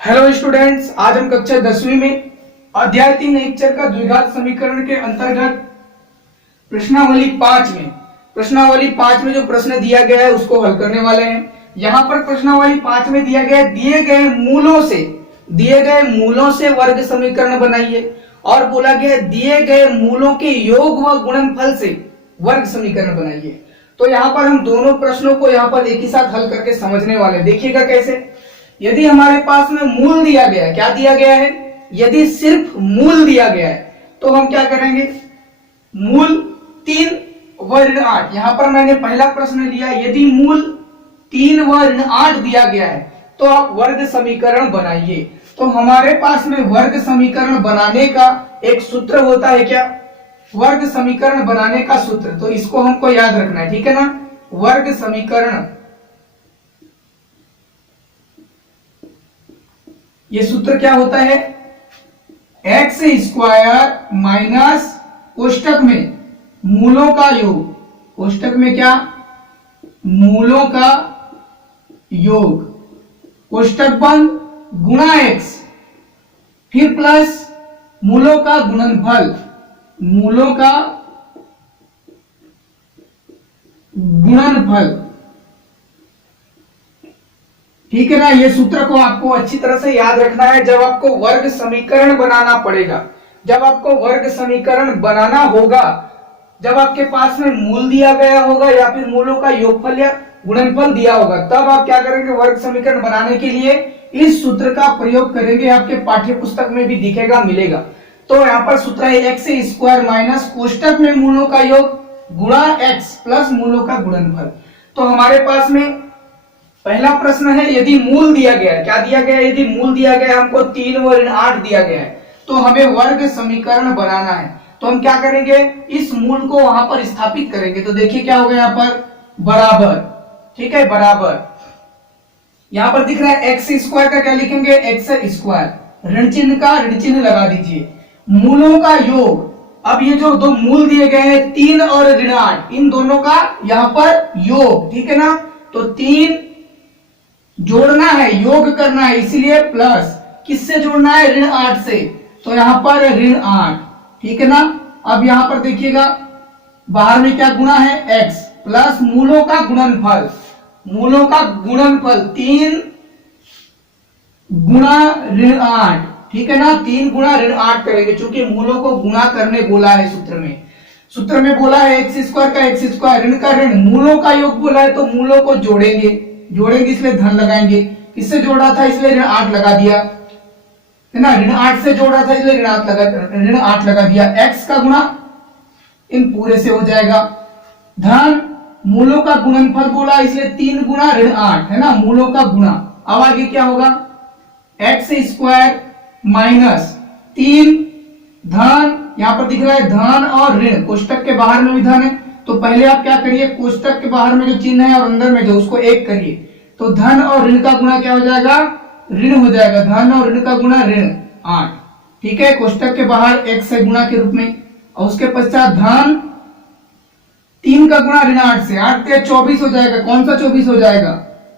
Hello students, आज हम कक्षा 10वीं में अध्याय 3 एक चर का द्विघात समीकरण के अंतर्गत प्रश्नावली 5 में जो प्रश्न दिया गया है उसको हल करने वाले हैं। यहाँ पर प्रश्नावली 5 में दिया गया है दिए गए मूलों से वर्ग समीकरण बनाइए और बोला गया दिए गए मूलों के योग व गुणनफल से वर्ग समीकरण बनाइए। तो यहाँ पर हम दोनों प्रश्नों को यहाँ पर एक ही साथ हल करके समझने वाले। देखिएगा कैसे। यदि हमारे पास में मूल दिया गया है, क्या दिया गया है, यदि सिर्फ मूल दिया गया है तो हम क्या करेंगे, मूल 3 व ऋण 8। यहां पर मैंने पहला प्रश्न लिया, यदि मूल 3 व ऋण 8 दिया गया है तो आप वर्ग समीकरण बनाइए। तो हमारे पास में वर्ग समीकरण बनाने का एक सूत्र होता है, क्या, वर्ग समीकरण बनाने का सूत्र। तो इसको हमको याद रखना है, ठीक है ना। वर्ग समीकरण, ये सूत्र क्या होता है, एक्स स्क्वायर माइनस कोष्टक में मूलों का योग, कोष्टक में क्या, मूलों का योग, कोष्टक बंद गुणा एक्स, फिर प्लस मूलों का गुणनफल, मूलों का गुणनफल, ठीक है ना। ये सूत्र को आपको अच्छी तरह से याद रखना है जब आपको वर्ग समीकरण बनाना पड़ेगा, जब आपको वर्ग समीकरण बनाना होगा, जब आपके पास में मूल दिया गया होगा या फिर मूलों का योगफल या गुणनफल दिया होगा, तब आप क्या करेंगे, वर्ग समीकरण बनाने के लिए इस सूत्र का प्रयोग करेंगे। आपके पाठ्य पुस्तक में भी दिखेगा, मिलेगा। तो यहाँ पर सूत्र है एक्स स्क्वायर माइनस कोष्टक में मूलों का योग गुणा एक्स प्लस मूलों का गुणनफल। तो हमारे पास में पहला प्रश्न है, यदि मूल दिया गया है, क्या दिया गया है, यदि मूल दिया गया है हमको 3 व ऋण 8 दिया गया है तो हमें वर्ग समीकरण बनाना है। तो हम क्या करेंगे, इस मूल को वहां पर स्थापित करेंगे। तो देखिए क्या होगा, यहाँ पर बराबर, ठीक है, बराबर, यहाँ पर दिख रहा है एक्स स्क्वायर का क्या लिखेंगे, एक्स स्क्वायर, ऋण चिन्ह का ऋण चिन्ह लगा दीजिए, मूलों का योग। अब ये जो दो मूल दिए गए हैं 3 और ऋण 8, इन दोनों का यहाँ पर योग, ठीक है ना। तो 3 जोड़ना है, योग करना है, इसलिए प्लस, किससे जोड़ना है, ऋण 8 से। तो यहां पर ऋण 8, ठीक है ना। अब यहां पर देखिएगा बाहर में क्या गुणा है, x प्लस मूलों का गुणनफल, मूलों का गुणनफल 3 गुणा ऋण 8, ठीक है ना। 3 गुणा ऋण 8 करेंगे, क्योंकि मूलों को गुणा करने बोला है सूत्र में बोला है एक्स स्क्वायर का एक्स स्क्वायर, ऋण का ऋण, मूलों का योग बोला है तो मूलों को जोड़ेंगे इसलिए धन लगाएंगे। किससे जोड़ रहा था, इसलिए ऋण 8 लगा दिया, है ना। ऋण 8 से जोड़ रहा था इसलिए ऋण 8 लगा दिया। x का गुणा इन पूरे से हो जाएगा, धन मूलों का गुणनफल बोला इसलिए 3 गुणा ऋण 8, है ना, मूलों का गुणा। अब आगे क्या होगा, एक्स स्क्वायर माइनस 3 धन, यहां पर दिख रहा है धन और ऋण, कोष्टक के बाहर में भी धन है तो पहले आप क्या करिए, कोष्टक के बाहर में जो चिन्ह है और अंदर में जो, उसको एक करिए। तो धन और ऋण का गुणा क्या हो जाएगा, ऋण हो जाएगा, धन और ऋण का गुणा ऋण 8, ठीक है, कोष्टक के बाहर एक से गुणा के रूप में। और उसके पश्चात धन 3 का गुणा ऋण 8 से, 8 से 24 हो जाएगा। कौन सा 24 हो जाएगा,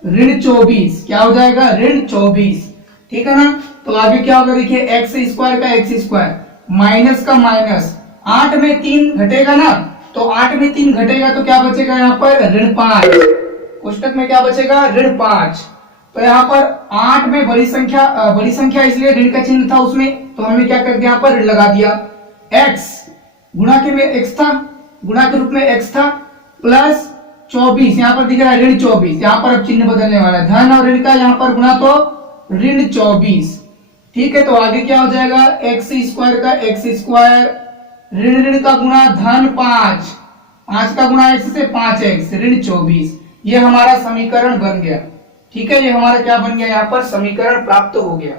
ऋण 24, क्या हो जाएगा, ऋण 24, ठीक है ना। तो आगे क्या होगा, देखिए एक्स स्क्वायर का एक्स स्क्वायर माइनस का माइनस, 8 में 3 घटेगा ना, तो 8 में 3 घटेगा तो क्या बचेगा, यहाँ पर ऋण 5, कोष्टक में क्या बचेगा, ऋण 5। तो यहाँ पर 8 में बड़ी संख्या इसलिए ऋण का चिन्ह था उसमें, तो हमने क्या कर दिया, यहाँ पर ऋण लगा दिया। x गुणा के में x था, गुणा के रूप में x था, प्लस 24, यहाँ पर दिख रहा है ऋण 24, यहाँ पर अब चिन्ह बदलने वाला है, धन और ऋण का यहाँ पर गुणा तो ऋण 24, ठीक है। तो आगे क्या हो जाएगा, एक्स स्क्वायर का एक्स स्क्वायर, ऋण ऋण का गुणा धन 5, 5 का गुणा x से 5x, ऋण 24। ये हमारा समीकरण बन गया, ठीक है, ये हमारा क्या बन गया, यहाँ पर समीकरण प्राप्त हो गया,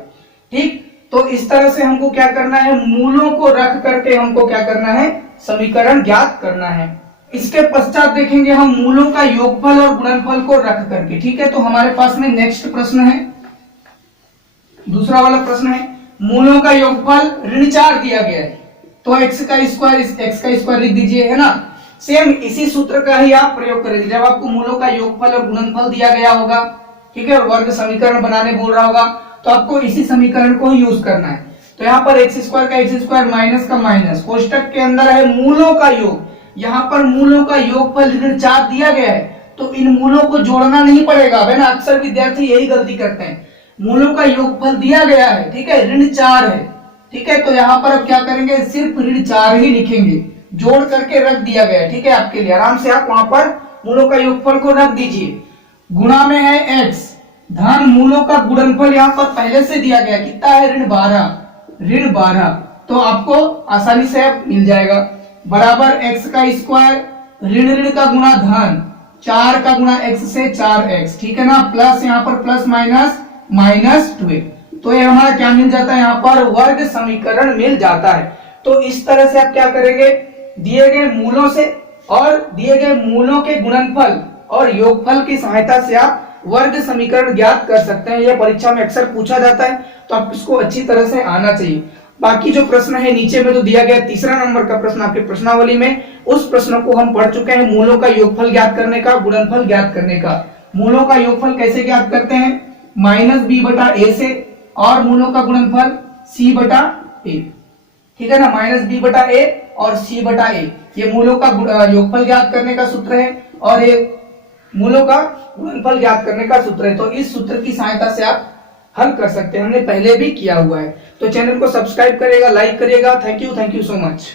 ठीक। तो इस तरह से हमको क्या करना है, मूलों को रख करके हमको क्या करना है, समीकरण ज्ञात करना है। इसके पश्चात देखेंगे हम मूलों का योगफल और गुणनफल को रख करके, ठीक है। तो हमारे पास में नेक्स्ट प्रश्न है, दूसरा वाला प्रश्न है, मूलों का योगफल ऋण 4 दिया गया है तो x का स्क्वायर लिख दीजिए, है ना। सेम इसी सूत्र का ही आप प्रयोग करेंगे जब आपको मूलों का योगफल और गुणनफल दिया गया होगा, ठीक है, और वर्ग समीकरण बनाने बोल रहा होगा तो आपको इसी समीकरण को यूज करना है। तो यहाँ पर एक्स स्क्वायर का एक्स स्क्वायर माइनस का माइनस, कोष्टक के अंदर है मूलों का योग, यहाँ पर मूलों का योगफल ऋण 4 दिया गया है, तो इन मूलों को जोड़ना नहीं पड़ेगा, है ना। अक्सर विद्यार्थी यही गलती करते हैं, मूलों का योगफल दिया गया है, ठीक है, ऋण 4 है, ठीक है, तो यहाँ पर अब क्या करेंगे, सिर्फ ऋण 4 ही लिखेंगे, जोड़ करके रख दिया गया है, ठीक है। आपके लिए आराम से आप वहां पर मूलों का योगफल को रख दीजिए। गुणा में है x, धन मूलों का गुणनफल यहाँ पर पहले से दिया गया, कितना है, ऋण 12, तो आपको आसानी से अब मिल जाएगा, बराबर x का स्क्वायर ऋण ऋण का गुणा धन 4 का गुणा x से 4x, ठीक है ना, प्लस यहाँ पर प्लस माइनस माइनस 12, तो ये हमारा क्या मिल जाता है, यहाँ पर वर्ग समीकरण मिल जाता है। तो इस तरह से आप क्या करेंगे, दिए गए मूलों से और दिए गए मूलों के गुणनफल और योगफल की सहायता से आप वर्ग समीकरण ज्ञात कर सकते हैं। यह परीक्षा में अक्सर पूछा जाता है, तो आप इसको अच्छी तरह से आना चाहिए। बाकी जो प्रश्न है नीचे में तो दिया गया, तीसरा नंबर का प्रश्न आपके प्रश्नावली में, उस प्रश्न को हम पढ़ चुके हैं, मूलों का योगफल ज्ञात करने का, गुणनफल ज्ञात करने का। मूलों का योगफल कैसे ज्ञात करते हैं, -b/a से, और मूलों का गुणनफल c/a, ठीक है ना, -b/a और c/a, ये मूलों का योगफल ज्ञात करने का सूत्र है और ये मूलों का गुणनफल ज्ञात करने का सूत्र है। तो इस सूत्र की सहायता से आप हल कर सकते हैं, हमने पहले भी किया हुआ है। तो चैनल को सब्सक्राइब करिएगा, लाइक करिएगा। Thank you so much.